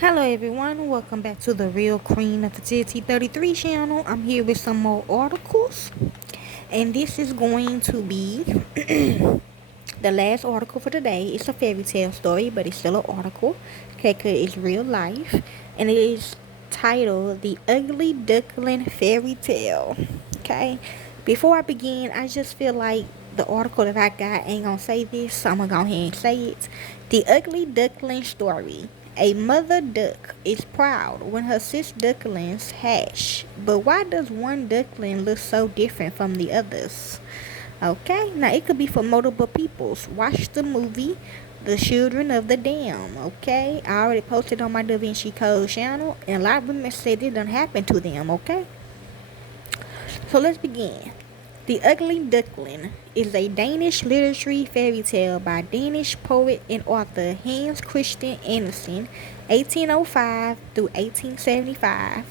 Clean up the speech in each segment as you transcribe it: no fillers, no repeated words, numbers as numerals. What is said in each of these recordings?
Hello everyone, welcome back to the Real Queen of the TT33 channel. I'm here with some more articles, and this is going to be the last article for today. It's a fairy tale story, but it's still an article. Okay, 'cause it's real life, and it is titled The Ugly Duckling Fairy Tale. Okay, before I begin, I just feel like the article that I got ain't gonna say this, so I'm gonna go ahead and say it. The Ugly Duckling Story. A mother duck is proud when her six ducklings hatch, but why does one duckling look so different from the others? Okay, now it could be for multiple peoples. Watch the movie The Children of the Dam. Okay, I already posted on my Da Vinci Code channel, and a lot of women said it done happen to them. Okay, so let's begin. The Ugly Duckling is a Danish literary fairy tale by Danish poet and author Hans Christian Andersen, 1805 through 1875.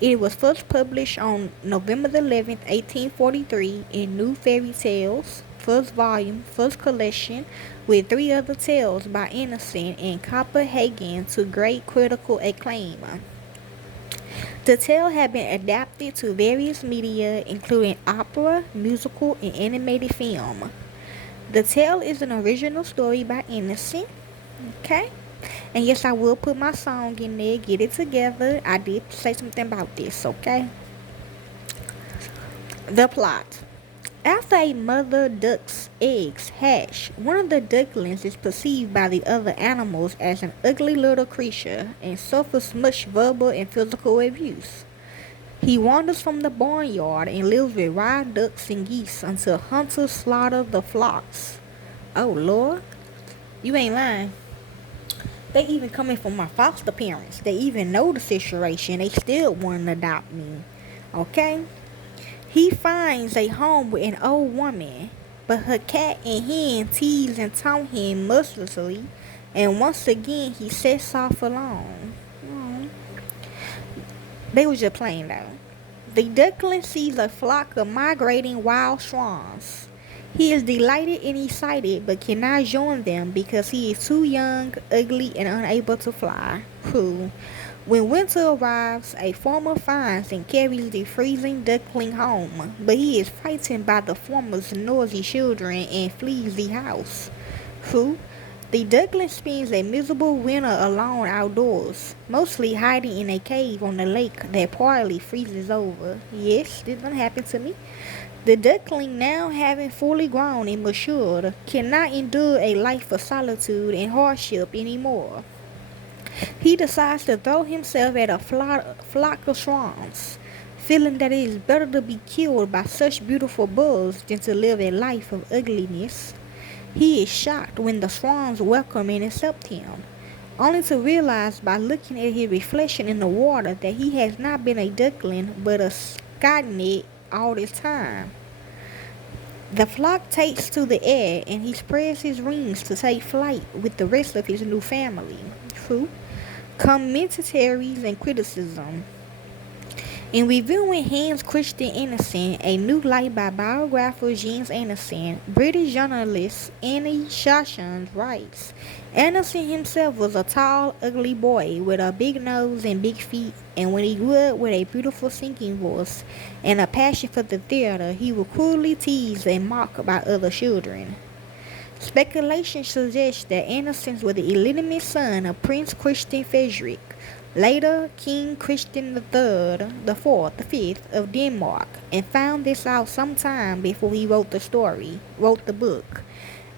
It was first published on November 11th, 1843 in New Fairy Tales, first volume, first collection, with three other tales by Andersen in Copenhagen to great critical acclaim. The tale had been adapted to various media, including opera, musical, and animated film. The tale is an original story by Innocent. Okay? And yes, I will put my song in there, Get It Together. I did say something about this, okay? The plot. After a mother duck's eggs hatch, one of the ducklings is perceived by the other animals as an ugly little creature and suffers much verbal and physical abuse. He wanders from the barnyard and lives with wild ducks and geese until hunters slaughter the flocks. Oh Lord, you ain't lying. They even coming from my foster parents. They even know the situation. They still want to adopt me. Okay? He finds a home with an old woman, but her cat and hen tease and taunt him mercilessly, and once again he sets off alone. Mm. They was just playing though. The duckling sees a flock of migrating wild swans. He is delighted and excited but cannot join them because he is too young, ugly, and unable to fly. Who? When winter arrives, a farmer finds and carries the freezing duckling home, but he is frightened by the farmer's noisy children and flees the house. Who? The duckling spends a miserable winter alone outdoors, mostly hiding in a cave on the lake that partly freezes over. Yes, this done happened to me. The duckling, now having fully grown and matured, cannot endure a life of solitude and hardship anymore. He decides to throw himself at a flock of swans, feeling that it is better to be killed by such beautiful birds than to live a life of ugliness. He is shocked when the swans welcome and accept him, only to realize by looking at his reflection in the water that he has not been a duckling but a skynet all this time. The flock takes to the air and he spreads his wings to take flight with the rest of his new family. True. Commentaries and criticism. In reviewing Hans Christian Andersen, A New Light by biographer James Anderson, British journalist Annie Shawshans writes, Anderson himself was a tall, ugly boy with a big nose and big feet, and when he grew up with a beautiful singing voice and a passion for the theater, he was cruelly teased and mocked by other children. Speculation suggests that Anderson was the illegitimate son of Prince Christian Frederick, later King Christian the Fourth, the Fifth of Denmark, and found this out sometime before he wrote the book.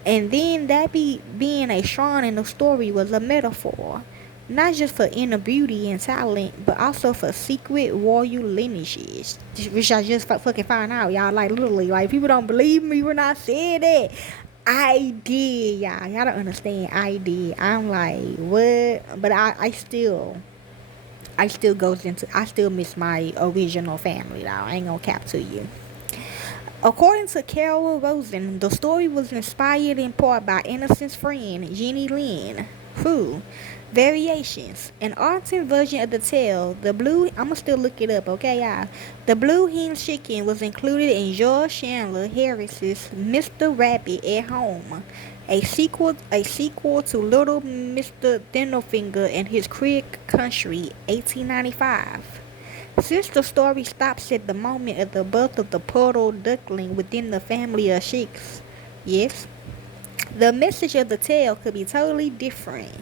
And then that being a shrine in the story was a metaphor, not just for inner beauty and talent, but also for secret royal lineages, which I just fucking found out, y'all. Like literally, like people don't believe me when I said that. I did, y'all. Y'all don't understand. I did. I'm like, what? But I still miss my original family, though. I ain't gonna cap to you. According to Carol Rosen, the story was inspired in part by Innocent's friend, Jenny Lynn, who, variations, an alternate version of the tale, the blue, I'ma still look it up, okay, y'all? The blue hen chicken was included in George Chandler Harris's Mr. Rabbit at Home, A sequel to Little Mr. Thinnelfinger and His Crick Country, 1895. Since the story stops at the moment of the birth of the poodle duckling within the family of chicks, yes, the message of the tale could be totally different,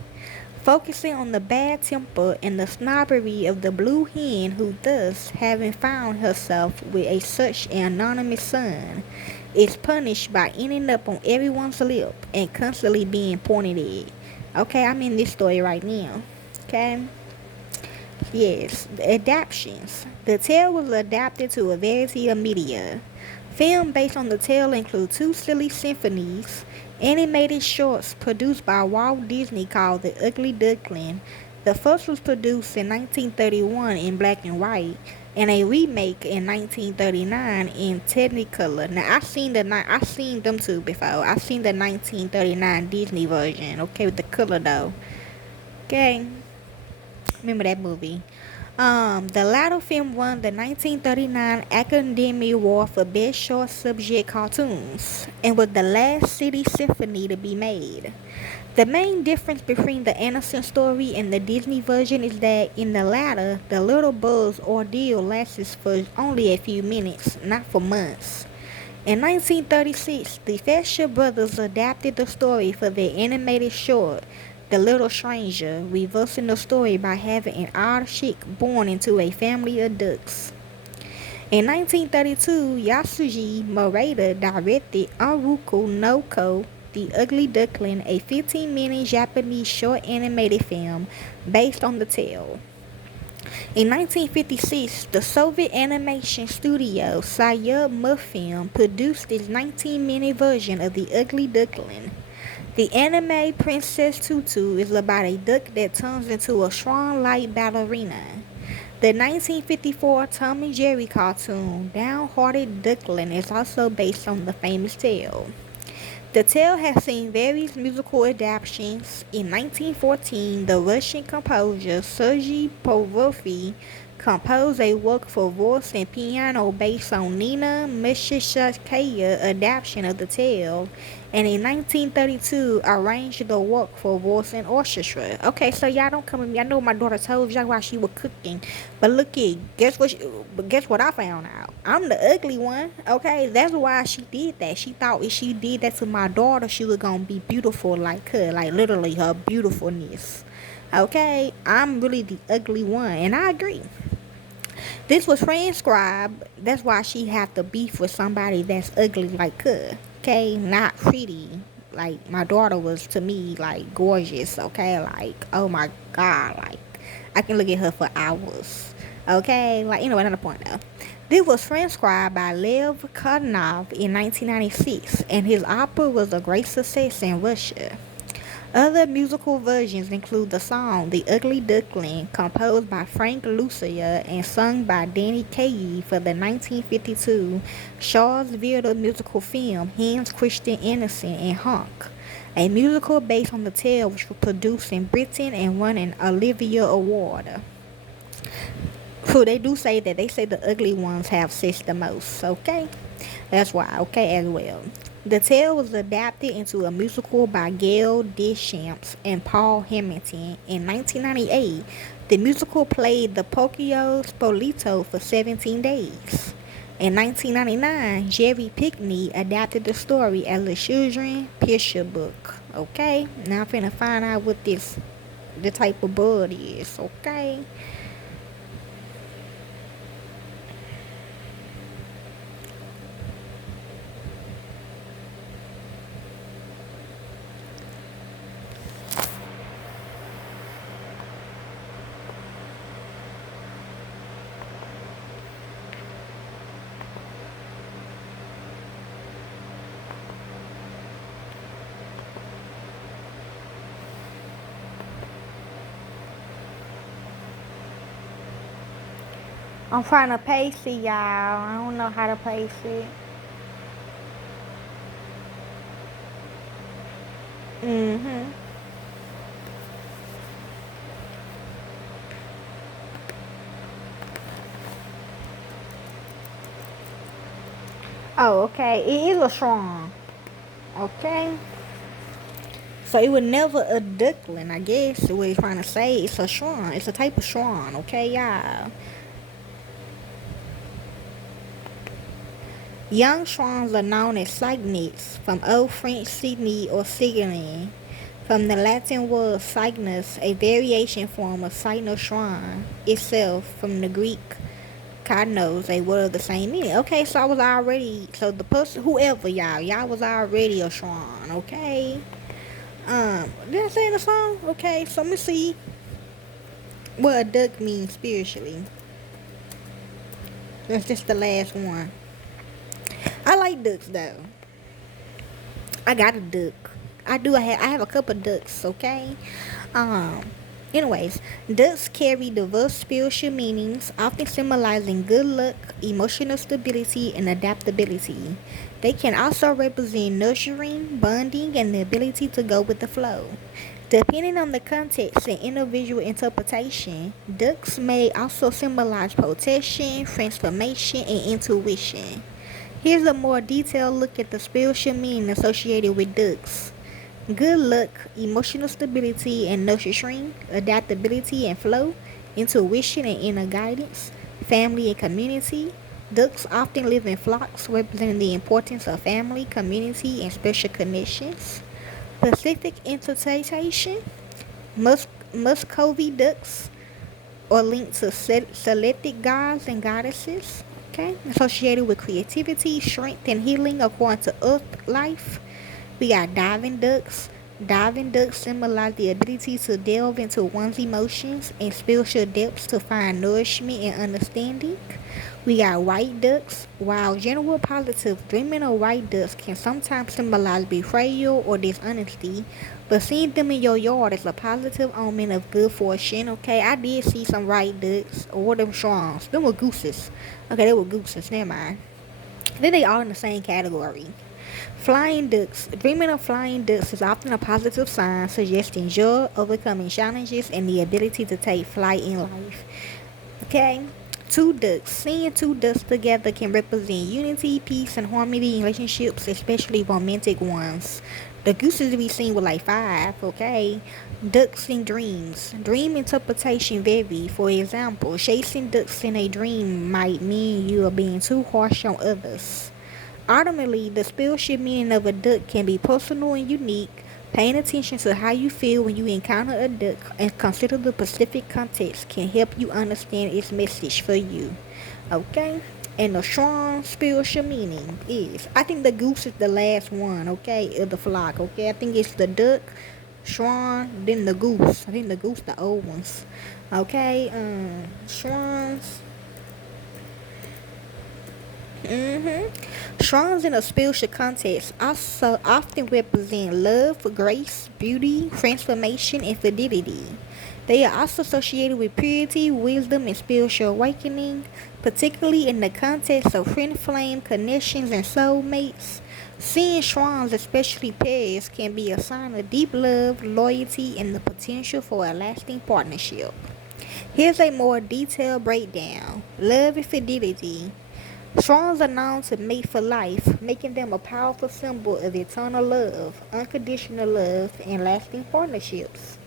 focusing on the bad temper and the snobbery of the blue hen who thus, having found herself with a such an anonymous son, is punished by ending up on everyone's lip and constantly being pointed at. Okay, I'm in this story right now. Okay? Yes, the adaptations. The tale was adapted to a variety of media. Film based on the tale include two silly symphonies, animated shorts produced by Walt Disney called The Ugly Duckling. The first was produced in 1931 in black and white, and a remake in 1939 in Technicolor. Now I seen them two before. I seen the 1939 Disney version. Okay, with the color though. Okay, remember that movie. The latter film won the 1939 Academy Award for Best Short Subject Cartoons and was the last city symphony to be made. The main difference between the Anderson story and the Disney version is that in the latter, the little Buzz ordeal lasts for only a few minutes, not for months. In 1936, the Fisher brothers adapted the story for their animated short, The Little Stranger, reversing the story by having an odd chick born into a family of ducks. In 1932, Yasuji Morita directed Aruko no Ko, The Ugly Duckling, a 15-minute Japanese short animated film based on the tale. In 1956, the Soviet animation studio Sayub Mufilm produced its 19-minute version of The Ugly Duckling. The anime Princess Tutu is about a duck that turns into a swan-like ballerina. The 1954 Tom and Jerry cartoon Downhearted Duckling is also based on the famous tale. The tale has seen various musical adaptations. In 1914, the Russian composer Sergei Prokofiev composed a work for voice and piano based on Nina Mishishkaya's adaptation of the tale, and in 1932 arranged the work for voice and orchestra. Okay, so y'all don't come at me. I know my daughter told y'all while she was cooking, but look here, guess what I found out? I'm the ugly one. Okay, that's why she did that. She thought if she did that to my daughter, she was gonna be beautiful like her, like literally her beautifulness. Okay, I'm really the ugly one, and I agree. This was transcribed. That's why she had to beef with somebody that's ugly like her. Okay, not pretty. Like my daughter was to me like gorgeous. Okay, like oh my god, like I can look at her for hours. Okay, like anyway, another point though. This was transcribed by Lev Kardinov in 1996, and his opera was a great success in Russia. Other musical versions include the song "The Ugly Duckling", composed by Frank Lucia and sung by Danny Kaye for the 1952 Charles Vilda musical film Hans Christian Andersen and Honk, a musical based on the tale which was produced in Britain and won an Olivier Award. So they do say that they say the ugly ones have sex the most, okay? That's why, okay, as well. The tale was adapted into a musical by Gail Deschamps and Paul Hamilton in 1998. The musical played the Pocoyo Spolito for 17 days. In 1999, Jerry Pickney adapted the story as a children's picture book. Okay, now I'm finna find out what the type of bird is. Okay. I'm trying to paste it, y'all. I don't know how to paste it. Mm-hmm. Oh, okay. It is a swan. Okay. So it was never a duckling, I guess. What he's trying to say, it's a swan. It's a type of swan, okay, y'all? Young swans are known as cygnets, from Old French cygne or cygne, from the Latin word cygnus, a variation form of cyno swan itself, from the Greek cognos, a word of the same meaning. Okay, so I was already, so the person, whoever y'all was already a swan, okay? Did I say in the song? Okay, so let me see what a duck means spiritually. That's just the last one. I like ducks though. I got a duck. I have a couple ducks, okay? Um Anyways, ducks carry diverse spiritual meanings, often symbolizing good luck, emotional stability, and adaptability. They can also represent nurturing, bonding, and the ability to go with the flow. Depending on the context and individual interpretation, ducks may also symbolize protection, transformation, and intuition. Here's a more detailed look at the spiritual meaning associated with ducks. Good luck, emotional stability and nurturing, adaptability and flow, intuition and inner guidance, family and community. Ducks often live in flocks, representing the importance of family, community, and special connections. Specific interpretation: Muscovy ducks are linked to selected gods and goddesses, okay, associated with creativity, strength, and healing according to Earth life. We got diving ducks. Diving ducks symbolize the ability to delve into one's emotions and spiritual depths to find nourishment and understanding. We got white ducks. While general positive, dreaming of white ducks can sometimes symbolize betrayal or dishonesty, but seeing them in your yard is a positive omen of good fortune. Okay, I did see some white ducks or them swans. Them were gooses. Okay, they were gooses. Never mind. Then they all in the same category. Flying ducks. Dreaming of flying ducks is often a positive sign, suggesting joy, overcoming challenges, and the ability to take flight in life. Okay? Two ducks. Seeing two ducks together can represent unity, peace, and harmony in relationships, especially romantic ones. The gooses be seen with like five, okay? Ducks in dreams. Dream interpretation vary. For example, chasing ducks in a dream might mean you are being too harsh on others. Ultimately, the spiritual meaning of a duck can be personal and unique. Paying attention to how you feel when you encounter a duck and consider the specific context can help you understand its message for you. Okay? And the strong spiritual meaning is, I think the goose is the last one, okay, of the flock, okay? I think it's the duck, swan, then the goose. I think the goose the old ones. Okay? Swans. Swans in a spiritual context also often represent love, grace, beauty, transformation, and fidelity. They are also associated with purity, wisdom, and spiritual awakening, particularly in the context of twin flame connections and soulmates. Seeing swans, especially pairs, can be a sign of deep love, loyalty, and the potential for a lasting partnership. Here's a more detailed breakdown. Love and fidelity. Swans are known to mate for life, making them a powerful symbol of eternal love, unconditional love, and lasting partnerships.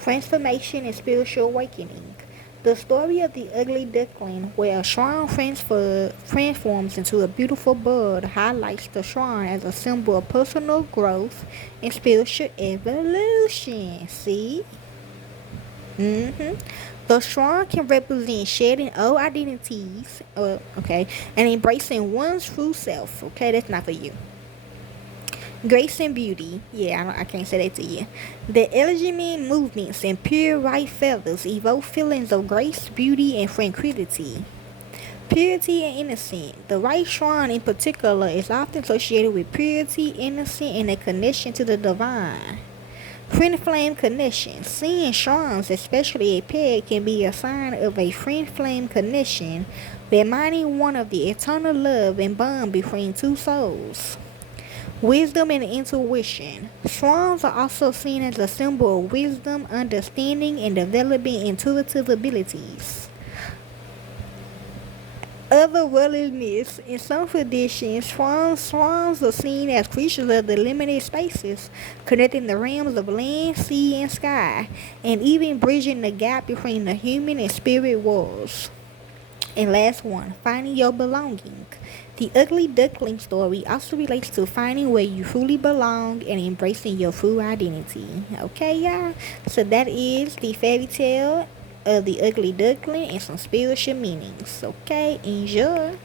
Transformation and spiritual awakening. The story of the ugly duckling, where a swan transforms into a beautiful bird, highlights the swan as a symbol of personal growth and spiritual evolution. See? The swan can represent shedding old identities, and embracing one's true self. Okay, that's not for you. Grace and beauty. Yeah, I can't say that to you. The elegant movements and pure white feathers evoke feelings of grace, beauty, and tranquility. Purity and innocence. The white swan in particular is often associated with purity, innocence, and a connection to the divine. Friend flame connection. Seeing swans, especially a pair, can be a sign of a friend flame connection, reminding one of the eternal love and bond between two souls. Wisdom and intuition. Swans are also seen as a symbol of wisdom, understanding, and developing intuitive abilities. otherworldliness. In some traditions, swans are seen as creatures of the limited spaces, connecting the realms of land, sea, and sky, and even bridging the gap between the human and spirit worlds. And last one, finding your belonging. The Ugly Duckling story also relates to finding where you truly belong and embracing your true identity. Okay, y'all? So that is the fairy tale of the Ugly Duckling and some spiritual meanings. Okay, enjoy.